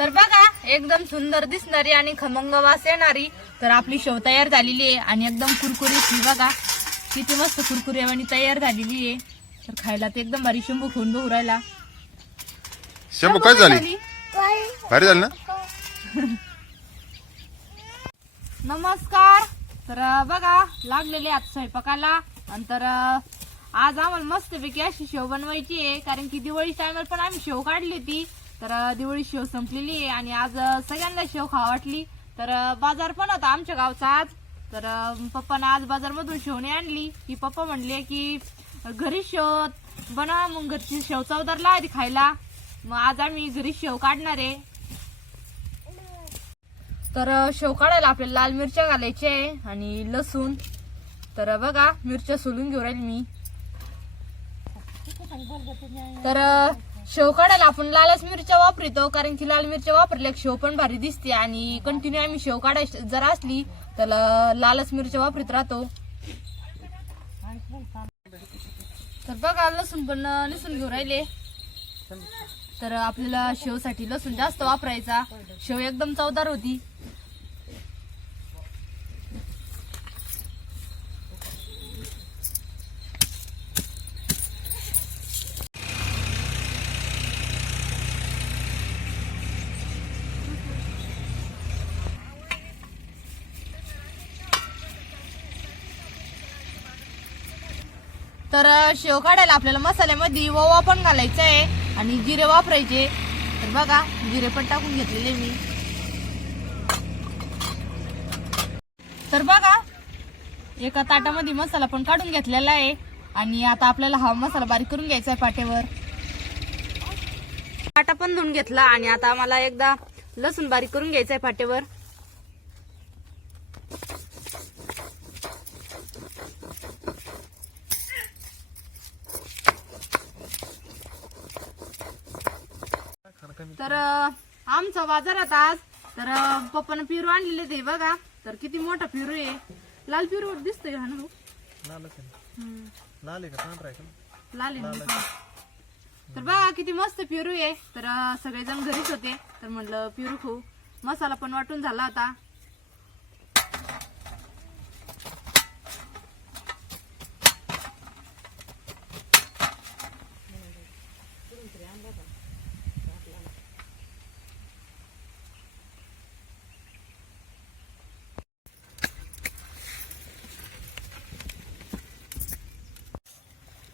तर बघा एकदम सुंदर दिसणारी आणि खमंग वास येणारी तर आपली शेव तयार झालेली आहे. आणि एकदम कुरकुरीत ही बघा किती मस्त कुरकुरी आणि तयार झालेली आहे. तर खायला ते एकदम भारी शंभू खाऊन बघू राहिला शंभू काय झाली? भारी झाली ना? नमस्कार. तर बघा लागलेले आज स्वयंपाकाला. नंतर अं, आज आम्हाला मस्तपैकी अशी शेव बनवायची आहे. कारण की दिवाळी टायमाला पण आम्ही शेव काढली होती. तर दिवळी दिवाळी शेव संपलेली आहे आणि आज सगळ्यांना शेव खावा वाटली. तर बाजार पण होता आमच्या गावचा आज. तर पप्पानं आज बाजारमधून शेवणी आणली. की पप्पा म्हणले की घरी शेव बनवा मग घरची शेव चवदार आधी खायला. मग आज आम्ही घरी शेव काढणार आहे. तर शेव काढायला आपल्याला लाल मिरच्या घालायचे आहे आणि लसूण. तर बघा मिरच्या सोलून घेऊ राहील मी. तर शेव काढायला आपण लालच मिरच्या वापरतो कारण की लाल मिरच्या वापरल्या शेव पण भारी दिसते आणि कंटिन्यू आम्ही शेव काढाय जर असली तर लालच मिरच्या वापरत राहतो. तर बघा लसूण पण निसून घेऊ राहिले. तर आपल्याला शेवसाठी लसूण जास्त वापरायचा. शेव एकदम चवदार होती. तर शेव काढायला आपल्याला मसाल्यामध्ये ओवा पण घालायचा आहे आणि जिरे वापरायचे. तर बघा जिरे पण टाकून घेतलेले मी. तर बघा एका ताटामध्ये मसाला पण काढून घेतलेला आहे आणि आता आपल्याला हा मसाला बारीक करून घ्यायचा आहे पाट्यावर. पाटा पण धुवून घेतला आणि आता आम्हाला एकदा लसूण बारीक करून घ्यायचा आहे पाट्यावर तर अं, आमचा बाजारात आज. तर पप्पानं पिरू आणलेले ते बघा. तर किती मोठा पिरू आहे. लाल पिरू दिसतोय हा ना भाऊ? हम्म, लाल आहे का? पांढरा आहे का? लाल आहे ना. तर बघा किती मस्त पिरू आहे. तर सगळेजण घरीच होते. तर म्हणलं पिरू खाऊ. मसाला पण वाटून झाला आता.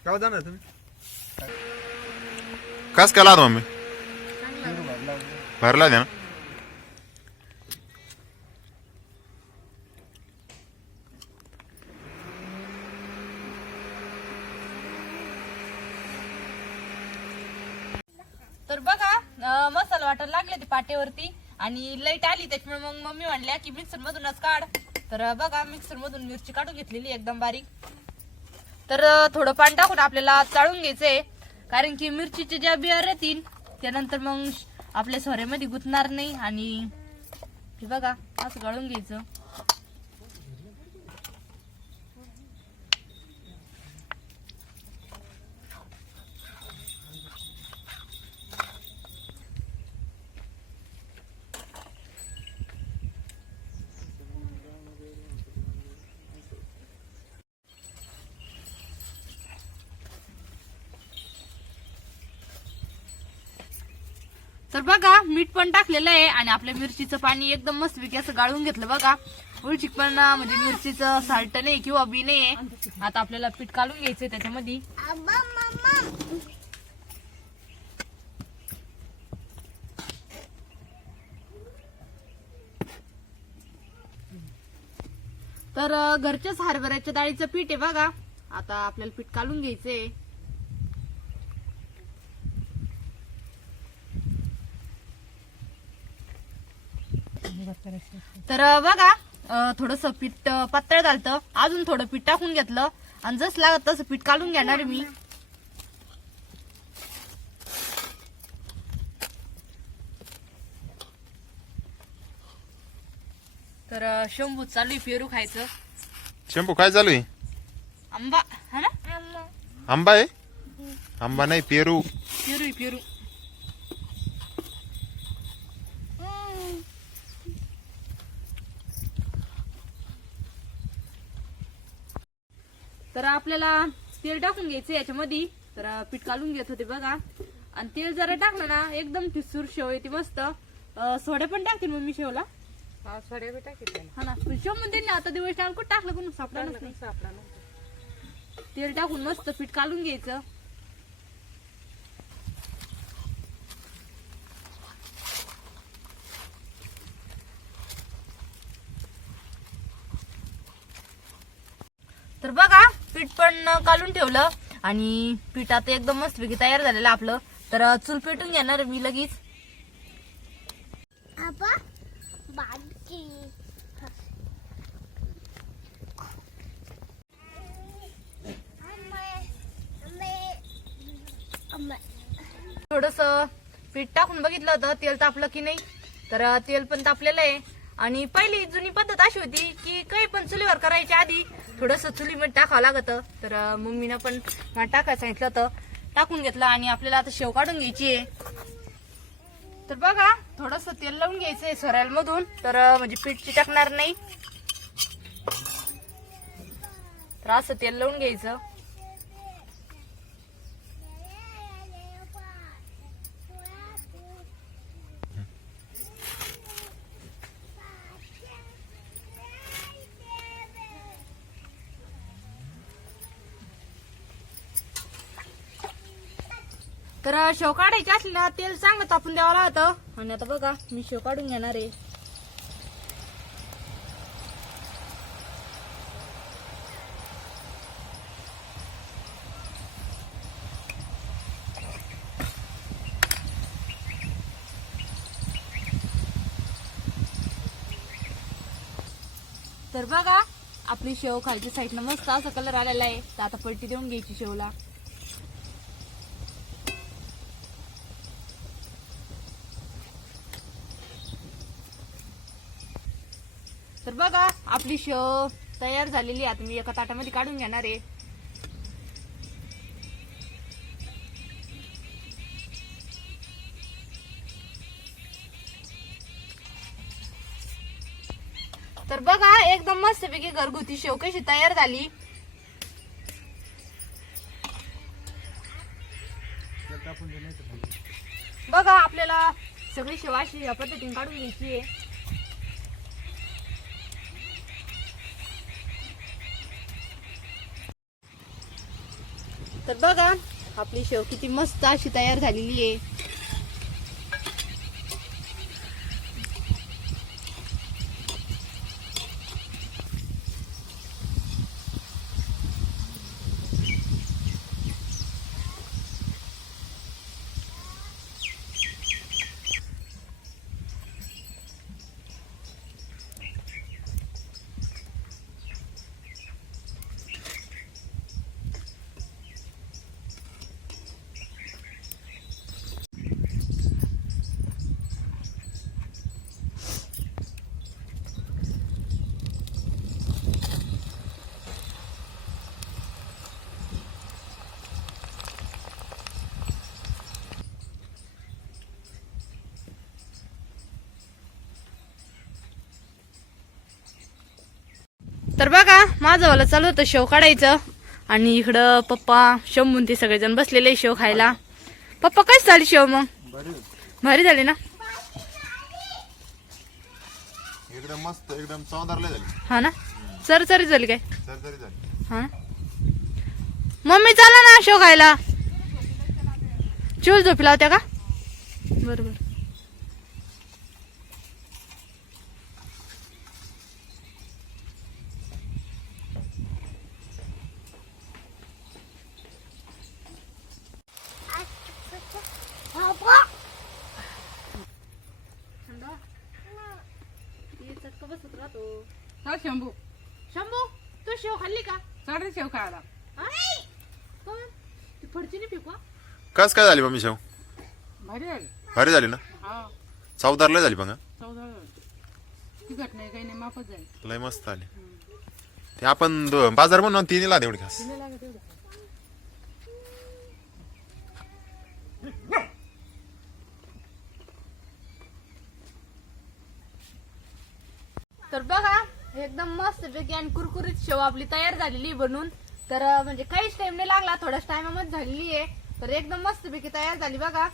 गाव जाणार तुम्ही? कस केला होता मम्मी? भरला दे ना? तर बघा अं, मसाला वाटायला लागले ते पाट्यावरती आणि लाइट आली त्याच्यामुळे मग मम्मी म्हणल्या की मिक्सर मधूनच काढ. तर बघा मिक्सर मधून मिरची काढून घेतलेली एकदम बारीक. तर थोडं पाणी टाकून आपल्याला चाळून घ्यायचंय. कारण की मिरचीचे ज्या बिया राहतील त्यानंतर मग आपल्या सोऱ्यामध्ये गुतणार नाही आणि हे बघा असं गाळून घ्यायचं. तर बघा मीठ पण टाकलेलं आहे आणि आपल्या मिरचीचं पाणी एकदम मस्तपैकी असं गाळून घेतलं बघा. उलचिक पण म्हणजे मिरचीचं साल्ट नाही किंवा बी नाही आता आपल्याला पीठ काढून घ्यायचंय त्याच्यामध्ये. तर घरच्याच हरभऱ्याच्या डाळीचं पीठ आहे बघा. आता आपल्याला पीठ काढून घ्यायचंय. तर बघा थोडस पीठ पातळ घालतं अजून थोडं पीठ टाकून घेतलं. आणि जसं लागत तसं पीठ काढून घेणार मी. तर शंभू चालू आहे पेरू खायचं. शंभू काय चालू आहे? आंबा हा ना? आंबा आहे? आंबा नाही पेरू. पेरू आहे, पेरू. तर आपल्याला तेल टाकून घ्यायचं याच्यामध्ये. तर पीठ काढून घेत होते बघा. आणि तेल जरा टाकलं ना एकदम ठिसूर शेव येते मस्त. सोडे पण टाकतील मम्मी शेवला. हा बी हा ना शेव म्हणते ना आता दिवस टाकून टाकलं कोण? सापडा नाही. सापडा तेल टाकून मस्त पीठ काढून घ्यायचं. तर बघा पीठ पण काढून ठेवलं आणि पीठ आता एकदम मस्तपैकी तयार झालेलं आपलं. तर चूल पेटून घेणार मी लगेच. थोडस पीठ टाकून बघितलं होतं तेल तापलं की नाही. तर तेल पण तापलेलं आहे. आणि पहिली जुनी पद्धत अशी होती की काही पण चुलीवर करायच्या आधी थोडस चुलीमध्ये टाकावं लागत. तर मम्मीनं पण मला टाकायला सांगितलं होतं. टाकून घेतलं आणि आपल्याला आता शेव काढून घ्यायची आहे. तर बघा थोडस तेल लावून घ्यायचंय सोऱ्याल मधून तर म्हणजे पीठची टाकणार नाही. तर असं तेल लावून घ्यायचं. तर शेव काढायची असली ना तेल चांगलं तापून द्यावं लागतं. आणि आता बघा मी शेव काढून घेणार आहे. तर बघा आपली शेव खालच्या साईडनं मस्त असा कलर आलेला आहे. तर आता पलटी देऊन घ्यायची शेवला. बघा आपली शेव तयार झालेली आहे. आता मी एका ताटामध्ये काढून घेणार आहे. तर बघा एकदम मस्तपैकी घरगुती शेव कशी तयार झाली. बघा आपल्याला सगळी शेव अशी या पद्धतीने काढून घ्यायची आहे. तर बघा आपली शेव किती मस्त अशी तयार झालेली आहे. तर बघा माझं वाला चालू होतं शेव काढायचं. आणि इकडं पप्पा शंभून ते सगळेजण बसलेले शेव खायला. पप्पा कशी झाली शेव मग? भारी झाली ना? एकदम मस्त एकदम चवदारले झाली. हा ना? सर सरी झाली काय? झाली. हा ना? मम्मी चला ना शेव खायला. चूल झोपला होत्या का? बरोबर हा शंभू शंभू तू शेव खाल्ली का? चढ रे शेव खायला. हा? पण ती फडची नाही फेकवा कस काय झाली मम्मी शेव? भारी झाली. भारी झाली ना? हा. चवदारले झाली बघा चौदा तिखट नाही काही नाही माफच झाली. लय मस्त आली ते आपण दो- बाजार म्हणून खास नाही लागत एवढं तर बघा एकदम मस्त पैकी आणि कुरकुरीत शेव आपली तयार झालेली आहे बनून. तर म्हणजे काहीच टाइम नाही लागला थोड्याच टायमामध्ये झालेली आहे. तर एकदम मस्तपैकी तयार झाली बघा.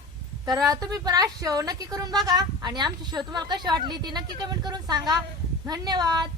तर तुम्ही पण आज शेव नक्की करून बघा. आणि आमची शेव तुम्हाला कशी वाटली ती नक्की कमेंट करून सांगा. धन्यवाद.